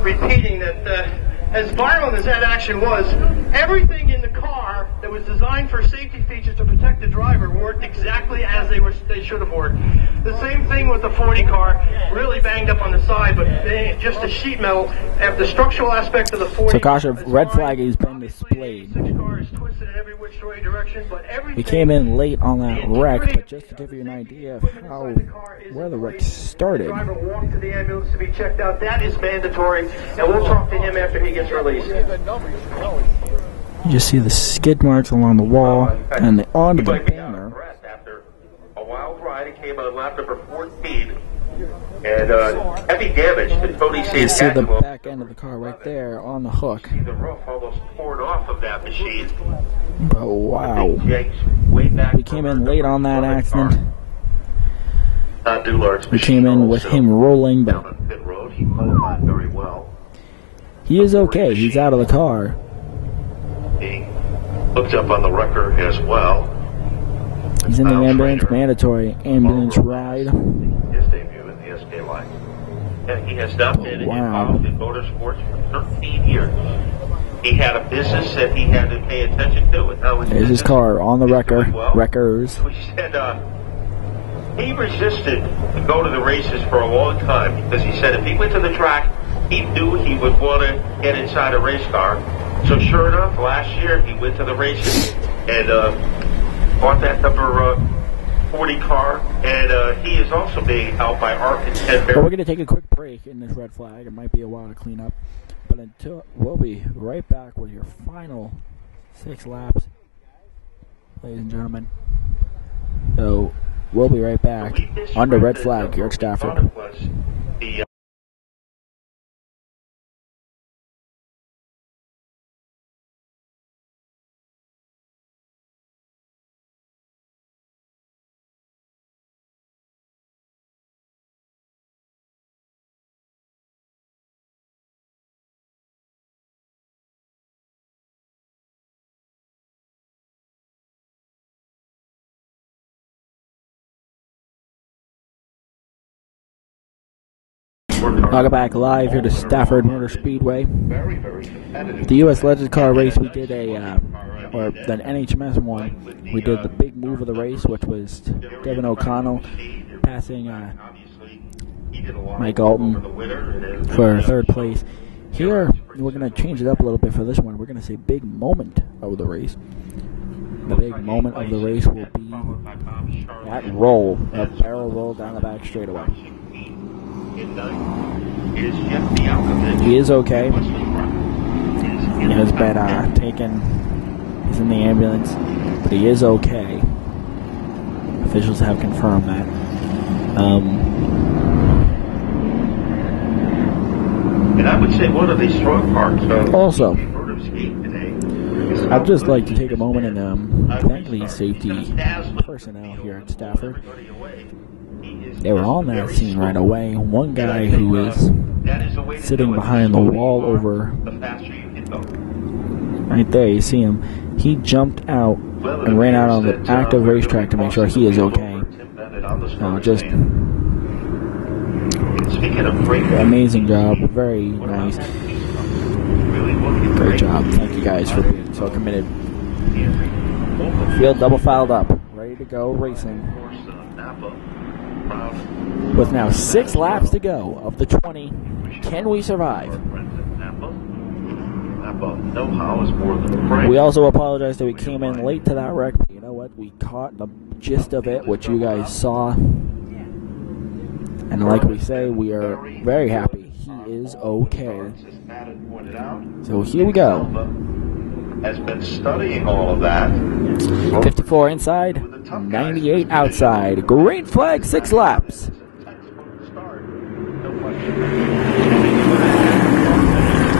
repeating that as violent as that action was, everything in the car that was designed for safety features to protect the driver worked exactly as they should have worked. The same thing with the 40 car, really banged up on the side, but just the sheet metal, the structural aspect of the 40. So caution, red flag has been displayed. We came in late on that wreck, but just to give you an idea of where the wreck started. The driver walked to the ambulance to be checked out. That is mandatory, and we'll talk to him after he gets released. You just see the skid marks along the wall and onto the banner. After a wild ride, it came on lap number 14, and heavy damage to Tony St. You see the back end of the car right there on the hook. The roof almost poured off of that machine. Oh, wow. We came in late on that accident. We came in with him rolling, but he is okay. He's out of the car. He looked up on the record as well. He's in the ambulance, mandatory ambulance ride. His debut in the SK line. And he has not been involved in motorsports for 13 years. He had a business that he had to pay attention to. And there's his car on the wreckers. We said he resisted to go to the races for a long time because he said if he went to the track, he knew he would want to get inside a race car. So sure enough, last year he went to the races and bought that number 40 car, and he is also being helped by Ark and Ted Barry. Well, we're going to take a quick break in this red flag. It might be a while to clean up, but we'll be right back with your final 6 laps, ladies and gentlemen. So we'll be right back under red flag here at Stafford. Welcome back live here to Stafford Motor Speedway. The U.S. Legends car race, we did or the NHMS one, we did the big move of the race, which was Devin O'Connell passing Mike Alton for 3rd place. Here, we're going to change it up a little bit for this one. We're going to say big moment of the race. The big moment of the race will be that roll, that barrel roll down the back straightaway. He is okay. He has been taken. He's in the ambulance, but he is okay. Officials have confirmed that. And I would say one of the strong parts of also, I'd just like to take a moment and thank the safety personnel here at Stafford. They were on that scene right away. One guy who was sitting behind the wall over right there, you see him. He jumped out and ran out on the active racetrack to make sure he is okay. Just amazing job. Very nice. Great job. Thank you guys for being so committed. Field double filed up. Ready to go racing. With now 6 laps to go of the 20, can we survive? We also apologize that we came in late to that wreck, but you know what? We caught the gist of it, which you guys saw. And like we say, we are very happy he is okay. As Matt had pointed out, So here we go. has been studying all of that. 54 inside, 98 outside. Green flag, 6 laps.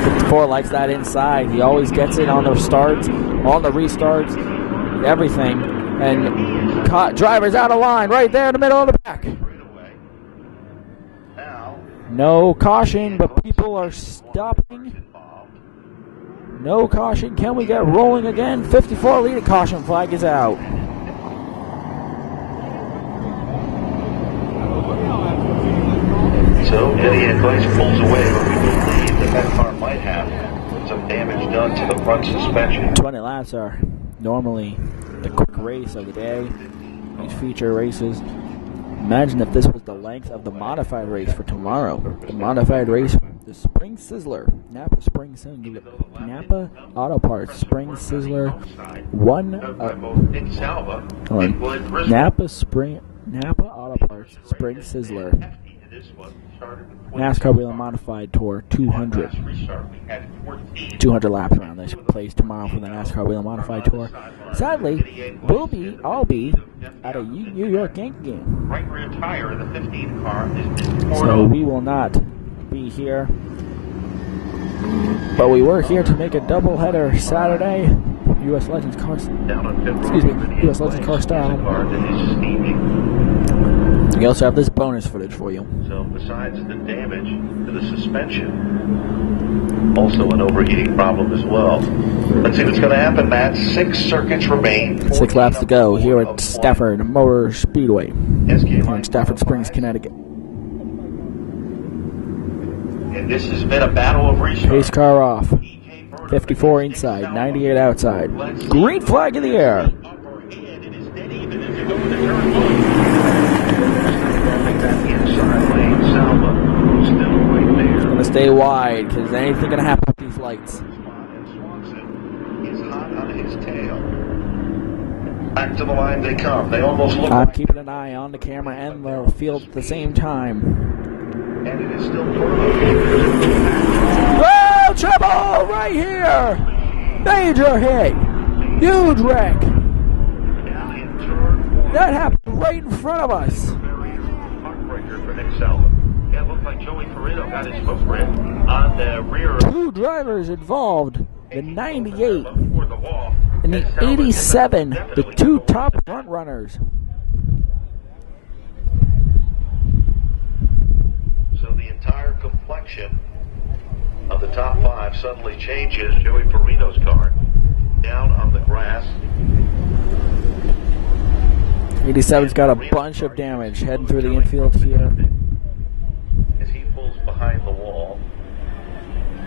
54 likes that inside. He always gets it on the starts, on the restarts, everything. And driver's out of line right there in the middle of the pack. No caution, but people are stopping. No caution. Can we get rolling again? 54 leading. Caution flag is out. So Eddie Advice pulls away, but we believe that car might have some damage done to the front suspension. 20 laps are normally the quick race of the day. These feature races. Imagine if this was the length of the modified race for tomorrow. The modified race, the Spring Sizzler, Napa Spring Sizzler, Napa Auto Parts Spring Sizzler, Napa Auto Parts Spring Sizzler, NASCAR Wheel and Modified Tour 200 laps around this place tomorrow for the NASCAR Wheel and Modified Tour. Sadly, I'll be at a New York Yankee game. Right rear tire of the 15 car is So we will not be here. But we were here to make a doubleheader Saturday. U.S. Legends Car U.S. Legends Car Style. We also have this bonus footage for you. So besides the damage to the suspension, also an overheating problem as well. Let's see what's going to happen, Matt. 6 circuits remain. 6 laps to go here at Stafford Motor Speedway in Stafford Springs, Connecticut. And this has been a battle of restart. Pace car off. 54 inside, 98 outside. Green flag in the air. It's going to stay wide because anything going to happen with these lights. Back to the line they come. They almost look. I'm keeping an eye on the camera and the field at the same time. And it is still Oh, trouble right here! Major hit! Huge wreck! That happened right in front of us. Yeah, it looked like Joey Ferrino got his foot ripped on the rear. 2 drivers involved. The 98 and the 87, the 2 top front runners. So the entire complexion of the top 5 suddenly changes. Joey Ferrino's car down on the grass. 87's got a bunch of damage heading through the infield here. As he pulls behind the wall.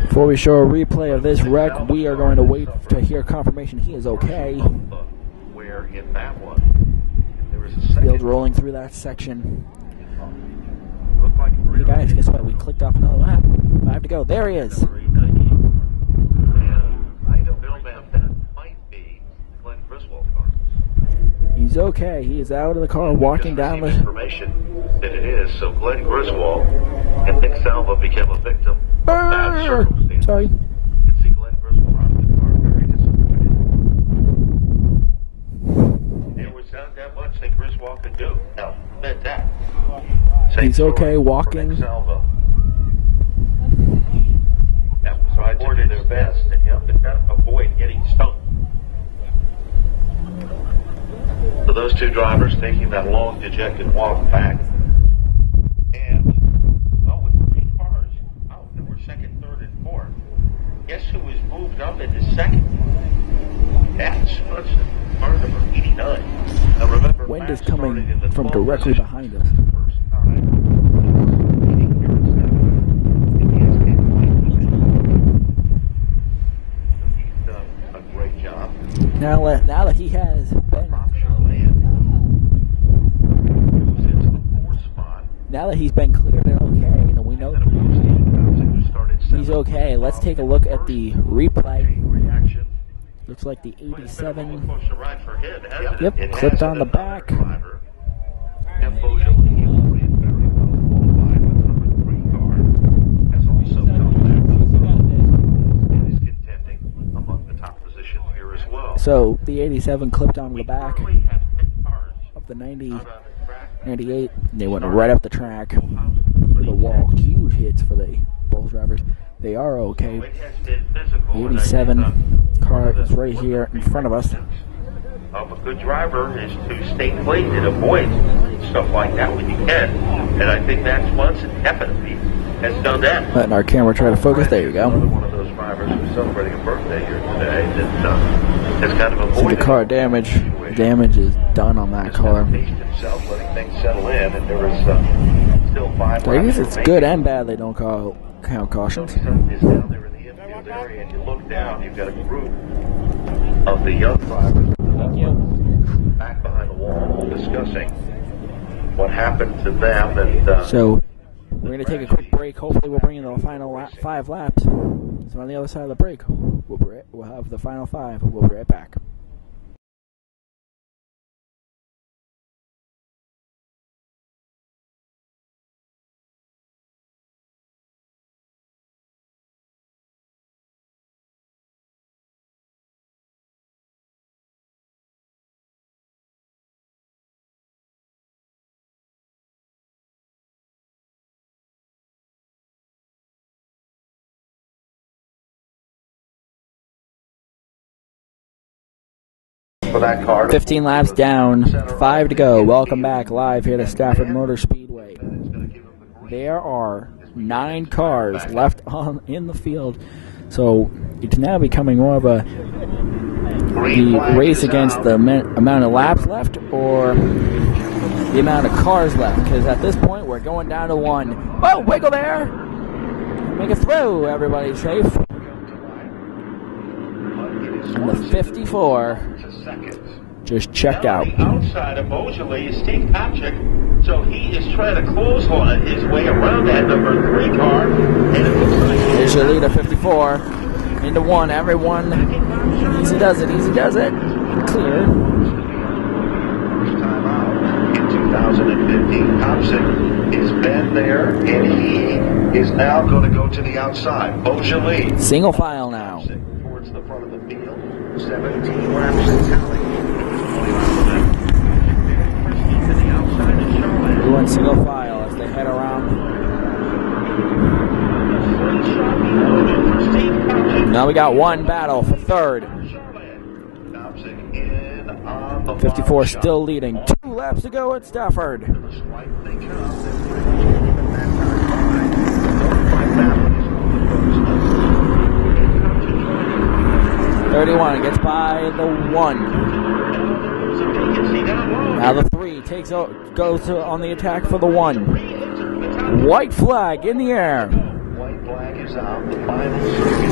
Before we show a replay of this wreck, we are going to wait to hear confirmation he is okay. Where in that one, there was a Field rolling through that section. Hey guys, guess what? We clicked off another lap. 5 to go. There he is. I don't know if that might be Glenn Griswold's car. He's okay. He is out of the car, walking down the. Information that it is. So Glenn Griswold and Nick Salva became a victim. Sorry. You can see Glenn Griswold out of the car, very disappointed. There was not that much that Griswold could do. No, meant that. He's okay walking. That was tried to do their best, and did not avoid getting stung. So those 2 drivers taking that long, dejected walk back. And, with 3 cars out, there were 2nd, 3rd, and 4th. Guess who was moved up into 2nd? That's part number 89. Now remember, Wind is coming from directly behind us. Now that he has been, now that he's been cleared and okay, and we know he's okay. Let's take a look at the replay. Looks like the 87. Yep, clipped on the back. So the 87 clipped onto the back of the 98. They went right up the track into the wall. Huge hits for the both drivers. They are okay. The 87 car is right here in front of us. A good driver is to stay clean and avoid stuff like that when you can. And I think Max Munson definitely has done that. Letting our camera try to focus. There you go. One of those drivers who's celebrating a birthday here today that has kind of See avoided the car damage. Damage is done on that car. himself, letting things settle in, and there was still 5 I guess laps it's good and bad they don't count cautions. Is down there in the infield area, and you look down, you've got a group of the young drivers back behind the wall discussing what happened to them. And So we're going to take a quick break. Hopefully we'll bring in the final 5 laps. So on the other side of the break, we'll have the final 5. We'll be right back. for that car, 15 laps down, 5 to go. Welcome back live here to Stafford Motor Speedway. There are 9 cars left in the field, so it's now becoming more of a race against the amount of laps left or the amount of cars left, because at this point we're going down to 1. Oh, wiggle there! Make it through, everybody's safe. And the 54 just checked out. Outside of Moseley is Steve Patrick, so he is trying to clothesline his way around that number 3 car, and it looks like Here's your leader, 54, into 1. Everyone, easy does it, clear. first time out in 2015. Thompson has been there, and he is now going to go to the outside. Moseley Single file now. towards the front of the field. 17 laps and counting. We went single file as they head around. Now we got 1 battle for 3rd. 54 still leading. 2 laps to go at Stafford. 31 gets by the 1. Now the 3 goes on the attack for the 1. White flag in the air. White flag is out. The final circuit.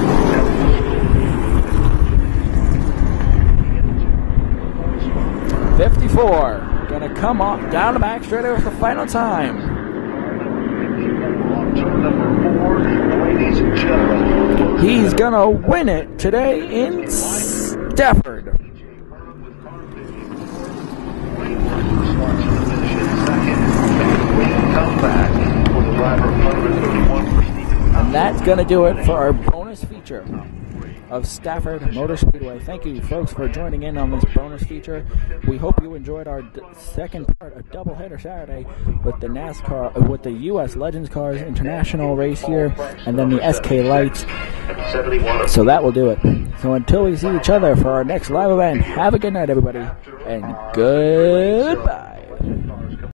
54 gonna come off down the back straight with the final time. Turn number 4, ladies and gentlemen. He's gonna win it today in Stafford. And that's gonna do it for our bonus feature of Stafford Motor Speedway. Thank you, folks, for joining in on this bonus feature. We hope you enjoyed our second part of doubleheader Saturday with the NASCAR, with the U.S. Legends Cars International race here, and then the SK Lights. So that will do it. So until we see each other for our next live event, have a good night, everybody, and goodbye.